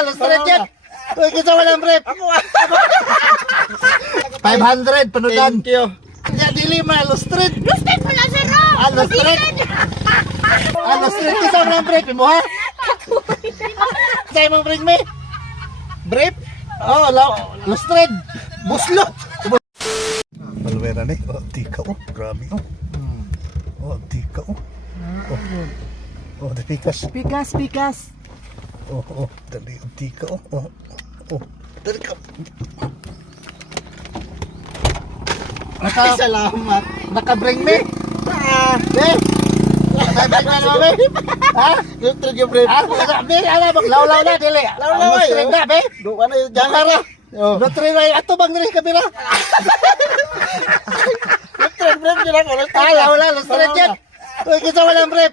Lustred yan. Uy, kita walang brief. 500, panudan. Thank you. Ya, dili ma, lustred. Lustred mo na sir, no? Lustred. Lustred, kita walang brief. Mo ha? Sa'yo mong brief me? Brief? Oh, lustred. Buslot. Palwera ni. Oh, tika oh. Grabe oh. Oh, tika oh. Oh, pikas. Pikas. Oh, dali, tika oh. Oh, dali ka. Salamat. Naka-bring me? Be? Naka-bring me naman, be? Ha? Lustred yung brief. Be, alam mo, law na, dili. Law-law, eh. Lustred na, be? Doon na yung dyan. Bukara. Lustred na, ato bang nila kabila? Lustred brief nyo lang. Wala, lustred yan. Uy, kita walang brief.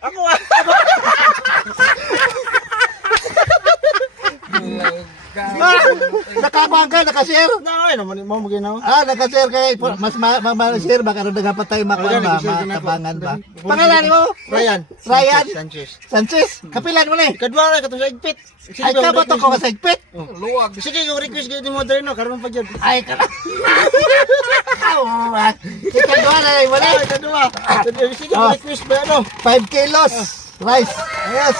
Nakabang ka, nakashare. Ay, naman mo maginaw. Nakashare kay mas ma-share baka rin nagapatay makuha ba, matabangan ba. Pangalan mo? Ryan Sanchez. Kapilan mo na eh. Kadwa na katong sa igpit. Ay, ka ba ito ko sa higpit? Luwag. Sige, yung request kayo ni Moderno, karoon pa dyan. Ay, ka na. Ikadwa na rin, wala. Ay, kadwa. Sige, yung request ba ano? 5 kilos. Rice. Yes.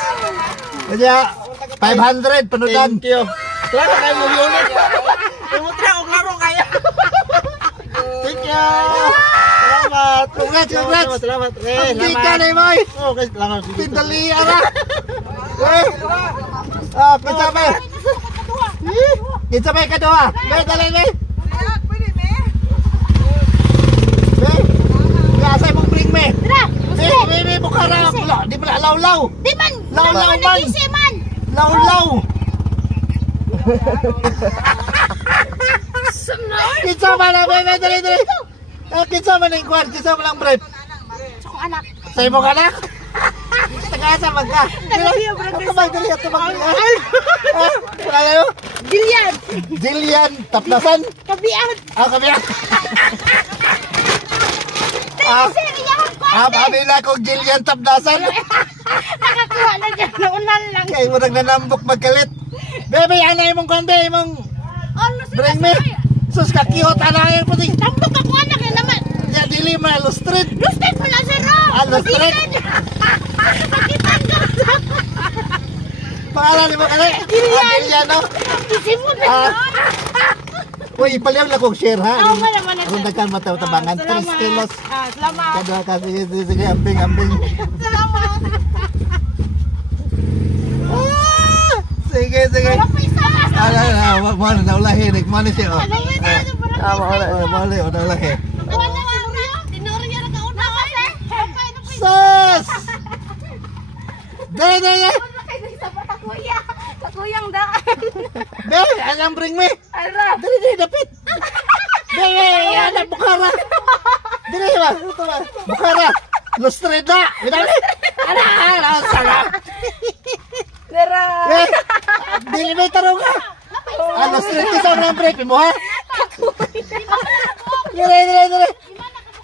Kaya, 500 panudan. Thank you. Klaro kayo mo unit. Imutra kung klaro kayo. Thank you. Salamat. Congrats. Salamat. Hindi ka na mo eh. Okay, salamat. Pindali, ara. Kita ba? Kita ba kadwa? Be, dali, be. Be, gasay mong bring me. Be, bukara. Di pala, law-law. Di man. Law-law man. Nagisi man. Law-law. Kinsa man na, be, dali. Kinsa man na yung kwan, kinsa man lang brief. Sa kong anak. Sa imong anak? Tagasa man ka. Ito bang Wala yun? Jillian, taplasan. Kabiyan. Kabiyak. Sir, iyahan ko. Babi na kong Jillian, taplasan. Nakakuha na dyan. Naunan lang. Kaya mo nagnanambok magkalit. Bebe, anay mong kwan, be, mong bring me. Sus, kakiyot, anay mo puting. Tambok ako anak yun naman. Ya, dili ma, lustred. Lustred mo na sir, no? Lustred. Pakitan ka. Pangalan mo kani? Jillian, no? Isimod na. Uy, ipaliw na kong share, ha? Oo, malaman na, sir. Kung nagkan matabangan, 3 kilos. Salamat. Kada kasi, sige, ambing. Salamat. Sige. Wala pa isa. Wag mo na naulahin, nagmano siya. Ano yun? Naulahin. Tinurya na kauna ka, sir. Sus! Dali. Kakuyang daan. Be, alam bring me. Ala. Dali, dapit. Be, alam, bukara. Dali ba? Bukara. Lustred na. Dali. Ala, sarap. Dara. Dili may tarong ka. Lustred ka sa mga break mo, ha? Dali.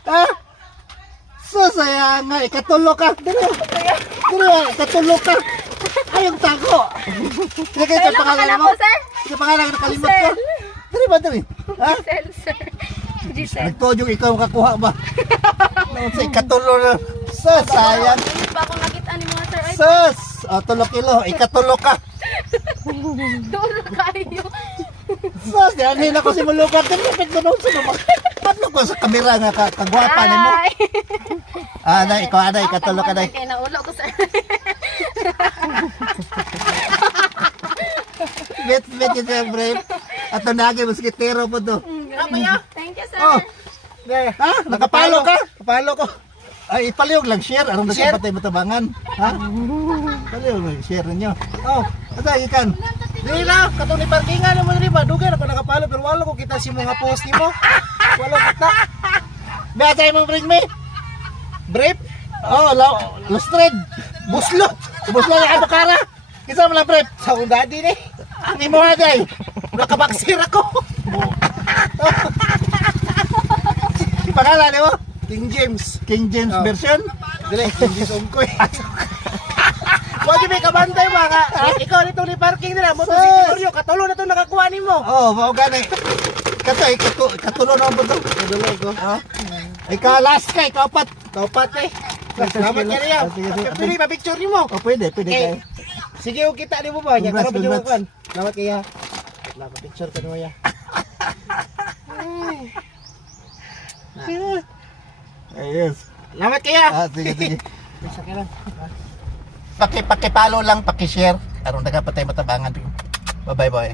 Ha? Susaya nga, ikatulo ka. Dali, ikatulo ka. Ayong tago. Sige kayo sa pangalan mo. Sa pangalan nakalimot ko. Dali. Ha? Giselle. Nagtodyo ikaw makakuha ba? Sa ikatulo na. Sus, sayang. Hindi pa ako nakita ni mga sir. Ay, Sus! O, 3 kilo. Ikatulo ka. dulo kayo. Sus, dianin ako si Mulugat. Lapit ko nung sino. Patlo ko sa kamera nga kagwapa ni mo. Aday, ikaw aday. Ikatulo ka day. Kaya naulo ko sir. Bet yun siyempre. At naging moskitero po to. Thank you sir. Oh, ha? Nakapalo ka? Kapalo ko. Ay, ipaliyog lang share. Anong nagpapatay matabangan? Ha? Paliyog lang share ninyo. Oh, aday, ikan. Dili na, katong ni parkingan naman rin ba? Dugay ako nakapalo pero wala ko kita si mga post ni mo. Wala kita. Betay mong bring me. Brief? Oh, lustred. Buslot na abakara. Kisa mo lang brief. Sa akong daddy ni. Ang imo aday. Nakabaksir ako. Pangalan mo? King James. King James version? Dili, King James Ongkoy. Wag Sige, may kabantay ba ka? Ikaw nito ni parking nila. Mo to si Tenorio. Katulo na to nakakuha ni mo. Oh, mao gani. Katulo na ba to? Katulo ko. Ha? Ikaw last ka, ikaw apat. Kaupat eh. Salamat ka niya. Sige, sige. Pwede ba picture ni mo? Oh, pwede kayo. Sige, o kita ni mo ba? Nya Congrats, karon ba congrats. Salamat kaya. Salamat picture ka mo ya. Ayos. Salamat kaya. Sige. Isa ka lang. Pakipalo lang, pakishare. Aron daga patay matabangan. Bye-bye, boy.